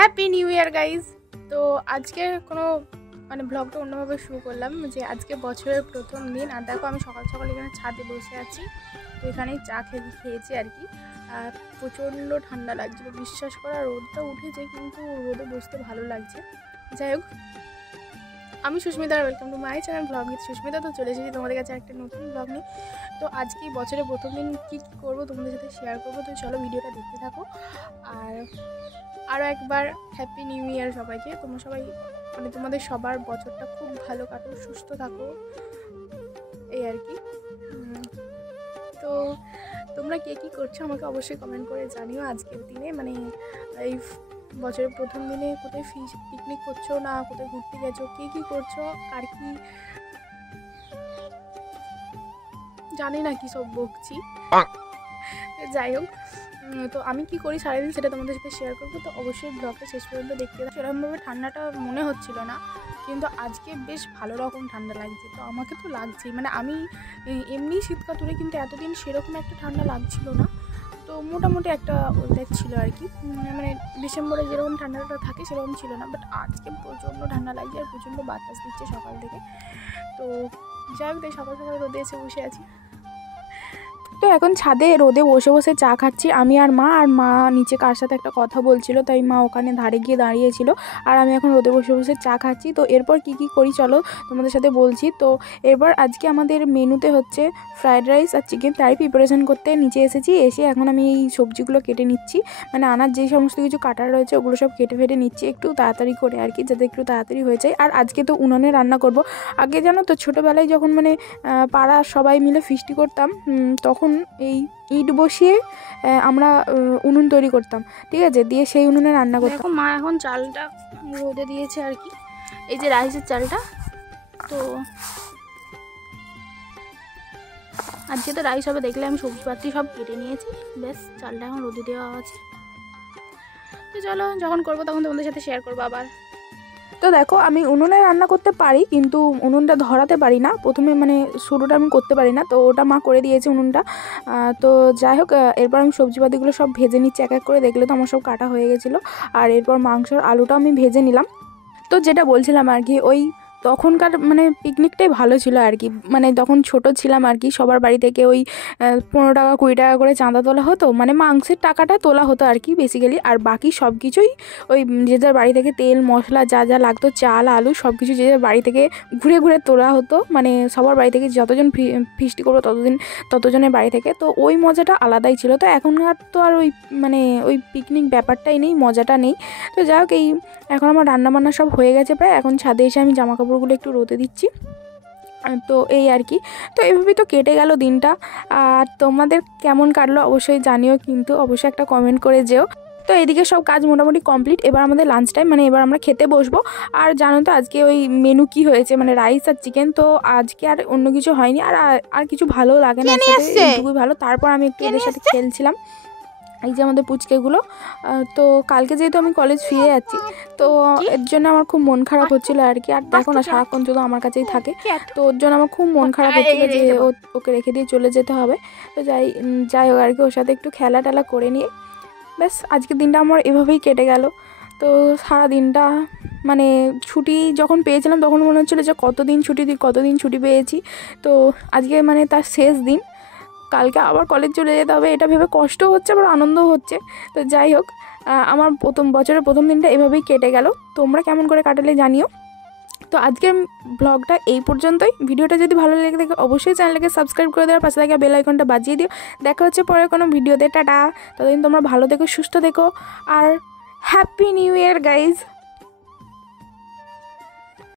Happy new year guys. তো আজকে কোনো মানে ব্লগটা অন্যভাবে শুরু করলাম যে আজকে বছরের প্রথম দিন। আর দেখো আমি সকাল সকাল এখানে ছাদে বসে আছি, তো এখানেই চা খেয়েছি আর কি। আর প্রচণ্ড ঠান্ডা লাগছিল, বিশ্বাস করা রোদটা উঠেছে কিন্তু রোদে বসতে ভালো লাগছে। যাই হোক, আমি Susmita, welcome to my channel blog with Susmita. তো চলে এসেছি তোমাদের কাছে একটা নতুন ব্লগ নিয়ে। তো আজকে বছরের প্রথম দিন কী কী করবো তোমাদের সাথে শেয়ার করবো, তো চলো ভিডিওটা দেখতে থাকো। আর আরও একবার হ্যাপি নিউ ইয়ার সবাইকে। তোমরা সবাই মানে তোমাদের সবার বছরটা খুব ভালো কাটো, সুস্থ থাকো, এই আর কি। তো তোমরা কে কী করছো আমাকে অবশ্যই কমেন্ট করে জানিও। আজকের দিনে মানে এই বছরের প্রথম দিনে কোথায় পিকনিক করছো না কোথায় ঘুরতে গেছো, কে কী করছো, আর কি জানি না কি সব বকছি। যাই হোক, তো আমি কি করি সারাদিন সেটা তোমাদের সাথে শেয়ার করবো। তো অবশ্যই ব্লগটা শেষ পর্যন্ত দেখতে থাকো। সেরকমভাবে ঠান্ডাটা মনে হচ্ছিল না, কিন্তু আজকে বেশ ভালো রকম ঠান্ডা লাগছে। তো আমাকে তো লাগছেই, মানে আমি এমনি শীত কাতুরে, কিন্তু এতদিন সেরকম একটা ঠান্ডা লাগছিল না। তো মোটামুটি একটা ওয়েদার ছিল আর কি, মানে ডিসেম্বরে যেরকম ঠান্ডাটা থাকে সেরকম ছিল না। বাট আজকে প্রচণ্ড ঠান্ডা লাগছে আর প্রচণ্ড বাতাস দিচ্ছে সকাল থেকে। তো যাই হোক, তাই সকাল সকাল রোদে এসে বসে আছি। তো এখন ছাদে রোদে বসে বসে চা খাচ্ছি আমি আর মা নিচে কার সাথে একটা কথা বলছিল, তাই মা ওখানে ধারে গিয়ে দাঁড়িয়েছিল আর আমি এখন রোদে বসে বসে চা খাচ্ছি। তো এরপর কি করি চলো তোমাদের সাথে বলছি। তো এরপর আজকে আমাদের মেনুতে হচ্ছে ফ্রায়েড রাইস আর চিকেন, তাই প্রিপারেশন করতে নিচে এসেছি। এসে এখন আমি এই সবজিগুলো কেটে নিচ্ছি, মানে আনার যে সমস্ত কিছু কাটার রয়েছে ওগুলো সব কেটে ফেটে নিচ্ছি একটু তাড়াতাড়ি করে আর কি, যাতে একটু তাড়াতাড়ি হয়ে যায়। আর আজকে তো উনুনে রান্না করব। আগে জানো তো ছোটোবেলায় যখন মানে পাড়ার সবাই মিলে ফিস্টি করতাম, তখন এই ইট বসিয়ে আমরা উনুন তৈরি করতাম, ঠিক আছে, দিয়ে সেই উনুনে রান্না করতাম। মা এখন চালটা রোদে দিয়েছে আর কি, এই যে রাইসের চালটা। তো আজকে তো রাইস হবে, দেখলে আমি সবজিপাতি সব কেটে নিয়েছি, ব্যাস চালটা এখন রোদে দেওয়া আছে। তো চলো, যখন করবো তখন তোমাদের সাথে শেয়ার করবো আবার। তো দেখো, আমি উনুনে রান্না করতে পারি কিন্তু উনুনটা ধরাতে পারি না, প্রথমে মানে শুরুটা আমি করতে পারি না, তো ওটা মা করে দিয়েছে উনুনটা। তো যাই হোক, এরপর আমি সবজিপাতিগুলো সব ভেজে নিচ্ছি এক এক করে। দেখলে তো আমার সব কাটা হয়ে গেছিলো। আর এরপর মাংসর আলুটা আমি ভেজে নিলাম। তো যেটা বলছিলাম আর কি, ওই তখনকার মানে পিকনিকটাই ভালো ছিল আর কি, মানে তখন ছোট ছিলাম আর কি, সবার বাড়ি থেকে ওই 15 টাকা 20 টাকা করে চাঁদা তোলা হতো, মানে মাংসের টাকাটা তোলা হতো আর কি বেসিক্যালি। আর বাকি সব কিছুই ওই যে যার বাড়ি থেকে তেল মশলা যা যা লাগতো, চাল আলু সব কিছু যে যার বাড়ি থেকে ঘুরে ঘুরে তোলা হতো, মানে সবার বাড়ি থেকে যতজন ফিস্টি করবো ততজনের বাড়ি থেকে। তো ওই মজাটা আলাদাই ছিল। তো এখনকার তো আর ওই মানে ওই পিকনিক ব্যাপারটাই নেই, মজাটা নেই। তো যাই হোক, এই এখন আমার রান্নাবান্না সব হয়ে গেছে প্রায়। এখন ছাদে এসে আমি জামা কাপড়গুলো একটু রোদে দিচ্ছি। তো এই আর কি। তো এইভাবেই তো কেটে গেল দিনটা। আর তোমাদের কেমন কাটলো অবশ্যই জানিও, কিন্তু অবশ্যই একটা কমেন্ট করে যেও। তো এইদিকে সব কাজ মোটামুটি কমপ্লিট। এবার আমাদের লাঞ্চ টাইম, মানে এবার আমরা খেতে বসবো। আর জানো তো আজকে ওই মেনু কি হয়েছে, মানে রাইস আর চিকেন। তো আজকে আর অন্য কিছু হয়নি, আর কিছু ভালো লাগে না, এইটুকুই ভালো। তারপর আমি একটু এদের সাথে খেলছিলাম, এই যে আমাদের পুচকেগুলো। তো কালকে যেহেতু আমি কলেজ ফিরে যাচ্ছি, তো এর জন্য আমার খুব মন খারাপ হচ্ছিলো আর কি। আর দেখো না, সারাক্ষণ শুধু আমার কাছেই থাকে, তো ওর জন্য আমার খুব মন খারাপ হচ্ছিলো যে ওকে রেখে দিয়ে চলে যেতে হবে। তো যাই হোক আর কি, ওর সাথে একটু খেলা টেলা করে নিয়ে ব্যাস আজকের দিনটা আমার এভাবেই কেটে গেল। তো সারা দিনটা মানে ছুটি যখন পেয়েছিলাম তখন মনে হচ্ছিলো যে কতদিন ছুটি পেয়েছি। তো আজকে মানে তার শেষ দিন, কালকে আবার কলেজ চলে যেতে হবে, এটা ভেবে কষ্ট হচ্ছে আবার আনন্দ হচ্ছে। তো যাই হোক, আমার বছরের প্রথম দিনটা এভাবেই কেটে গেল। তোমরা কেমন করে কাটালে জানিও। তো আজকের ব্লগটা এই পর্যন্তই। ভিডিওটা যদি ভালো লেগে থাকে অবশ্যই চ্যানেলটাকে সাবস্ক্রাইব করে দেওয়ার পাশে থাকা বেল আইকনটা বাজিয়ে দিও। দেখা হচ্ছে পরের কোনো ভিডিওতে। টাটা। ততদিন তোমরা ভালো থেকো, সুস্থ থেকো, আর হ্যাপি নিউ ইয়ার গাইজ।